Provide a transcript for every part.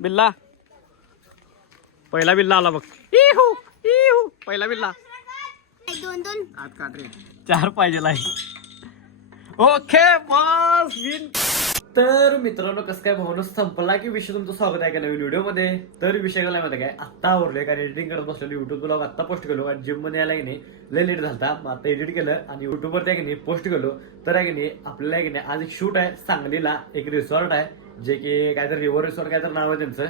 बिल्ला पहिला बिल्ला आला बघ. इहू इहू पहिला बिल्ला. दोन दोन आत काढ रे. 4 पाहिजे आहे. Okay boss win. तर मित्रांनो कसं काय भावना संपला की विषय तुमचं स्वागत आहे का नवीन व्हिडिओ मध्ये. तर विषय काय माहिती काय आत्ता आवरले कारण एडिटिंग करत बसलेलो युट्यूब ब्लॉग आत्ता पोस्ट केलो कारण जिम मध्ये यायला की नाही लय लेट झालता. मग आता एडिट केलं आणि युट्यूब वर की नाही पोस्ट केलो. तर आहे की नाही आपल्याला की नाही आज एक शूट आहे सांगलीला. एक रिसॉर्ट आहे जे की काहीतरी रिव्हर रिसॉर्ट काहीतरी नाव आहे त्यांचं.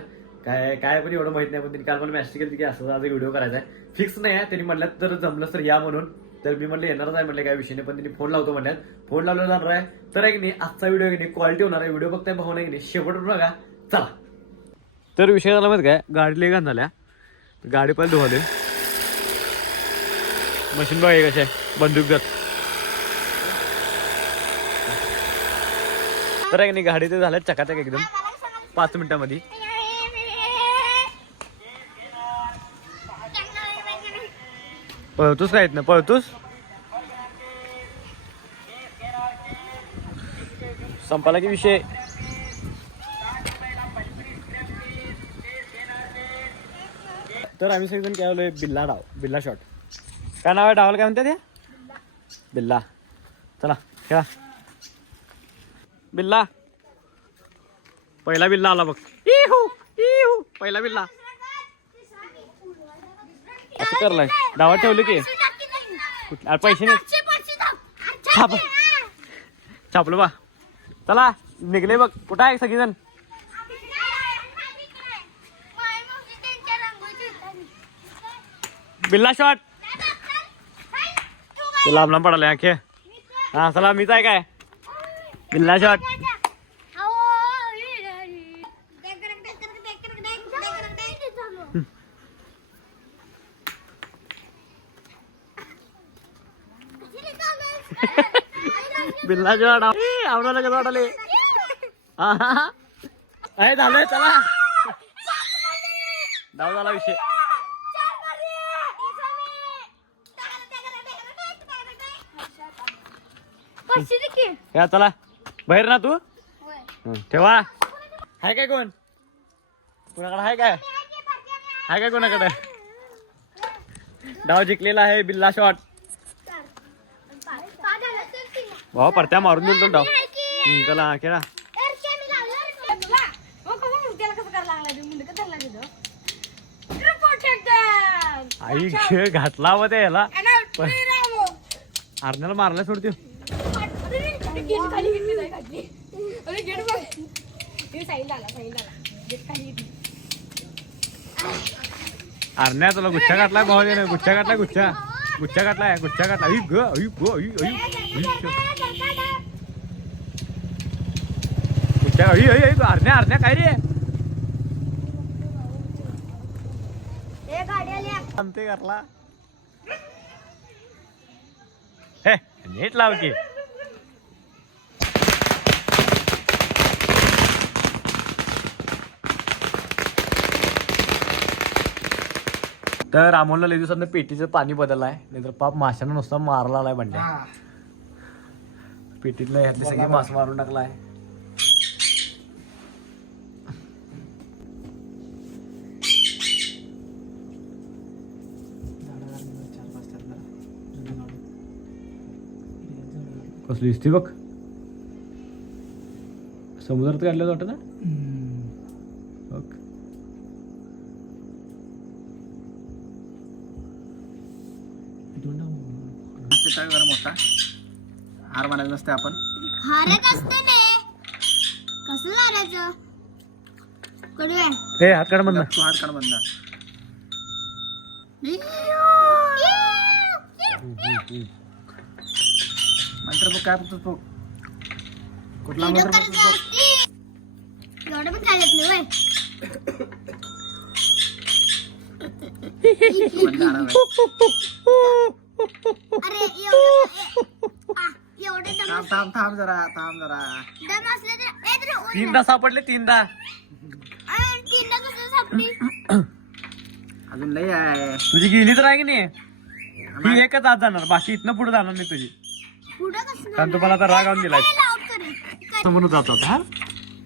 काय पण एवढं माहित नाही पण त्यांनी काल मला मेसेज केली की असं आज एक व्हिडिओ करायचा आहे. फिक्स नाही आहे त्यांनी म्हटलं तर जमलं तर या म्हणून. तर मी म्हटलं येणारच आहे म्हटलं काय विषय नाही पण त्यांनी फोन लावतो म्हणल्यात. फोन लावलं जाणार आहे. तर आहे की नाही आजचा व्हिडिओ की नाही क्वालिटी होणार आहे. व्हिडिओ बघताय भाऊ नाही की नाही शेवट बघा चला. तर विषय झाला माहिती काय गाडी लय घाण झाल्या. गाडी पण धुवाले मशीन बघा कशा बंदूक जात. तर आहे की नाही गाडी ते झाल्या चकाचक एकदम 5 मिनिटांमध्ये. पळतोस काय ना पळतोस संपाला की विषय. तर आम्ही सगळेजण काय आलोय बिल्ला डाव बिल्ला शॉट. काय नाव आहे डावाला काय म्हणते ते बिल्ला. चला खेळा बिल्ला. पहिला बिल्ला आला बघ. इहू इहू पहिला बिल्ला. असं करलाय डावात ठेवलं की पैसे नाही छापलं बा. चला निघले बघ. कुठं आहे सगळीजण. बिल्ला शॉट लांब लांब पडाले आखे. हा चला मीच आहे काय बिल्ला शॉट. बिल्ला शॉट आवडायला कसं वाटाले. हा झालंय चला डाव झाला विषय. या चला बाहेर ना तू ठेवा. हाय काय कोण कुणाकडे हाय काय हाय काय कोणाकडे. डाव जिंकलेला आहे बिल्ला शॉट. भाऊ परत्या मारून दिल तो डाव. चला खेळा. आई खेळ घातला व त्याला आरण्याला मारला सोडतो. आरण्या तुला गुच्छा घातलाय भाऊ दे. गुच्छा घातलाय गुच्छा गुच्छा घातलाय गुच्छा घातलाय. आरण्या आरण्या काय रे आमते करला. हे नीट लाव की. तर अमोलला लई दिवसांना पेटीचं पाणी बदललाय. नाहीतर पाप माशानं नुसता मारला आलाय बंड्या. पेटीतलं ह्यातले सगळे मास मारून टाकलाय. कसली दिसते बघ. समुद्रात काढलं वाटत ना. मोठा हार मानायला नसते आपण. हारत असते ने कसं हारायचं. हे हात काढ म्हणा. तू हात काढ म्हणा. मंत्र बघ काय बघतो कुठला मंत्र बघतो. एवढं पण चालत नाही वय. अरे एवढे थांब थांब जरा थांब जरा. दम असले तर 3दा सापडले 3दा. 3दा कसं सापडी. अजून लय आहे. तुझी गेली तर आहे की नाही ही एकच आज जाणार. बाकी इथनं पुढे जाणार नाही तुझी. पुढं कसं कारण तुम्हाला आता राग आणून दिलाय. समोर जात होता.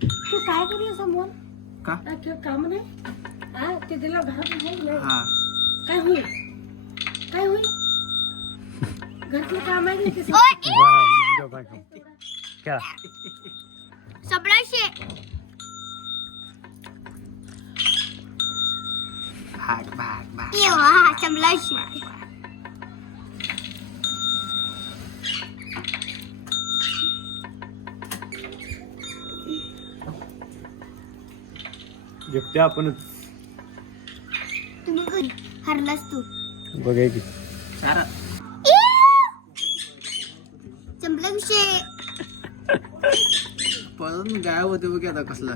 तू काय करूया समोर. तू काय करूया समोर. तू काय करूया समोर. समोर जात होता. तू काय करूया समोर. का काम नाही हा ते तिला घरात नाही ना. हा काय होईल काय होईल घरचं काम आहे की क्या सबळाशे भाग भाग भाग येवा सबळाशे गिफ्ट आपणच तुम्ही कोण हरलास तू बघाय की चार सबळाशे पळून गायब होते बघ आता कसला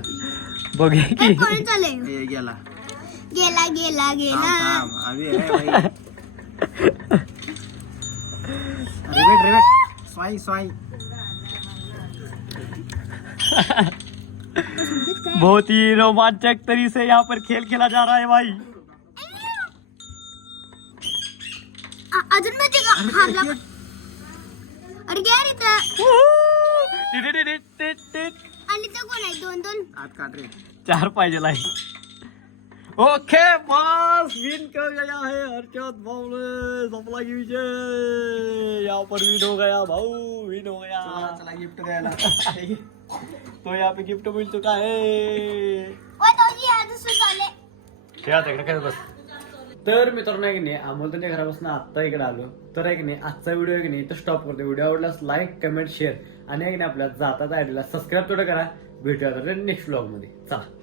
बघाय की काय कोण चालय हे गेला गेला गेला थांब गेला थांब अभी आहे भाई रिवेट रिवेट स्वाई स्वाई बहुत ही रोमांचक तरीके से यहाँ पर खेल खेला जा रहा है भाई अजून म्हणजे का हारला अरे घ्या रे आणि तर कोण आहे दोन दोन आत काट रे 4 पाहिजे आहे ओके बॉस विन कर गया है हर्षद भाऊ ने संपला की विजय यहाँ पर विन हो गया भाऊ विन हो गया चला चला गिफ्ट द्यायला तो यहाँ पे गिफ्ट मिल चुका है ओय दोघी आज सुटले खेळा तिकडे काय बस तर मित्रांनो आहे की नाही अमोल त्यांच्या घरापासून आत्ता इकडे आलो तर आहे की नाही आजचा व्हिडिओ आहे की नाही तर स्टॉप करतो व्हिडिओ आवडल्यास लाईक कमेंट शेअर आणि आहे की नाही आपल्या जातात आयडीला सबस्क्राईब तेवढं करा भेटूया तर नेक्स्ट व्लॉग मध्ये चला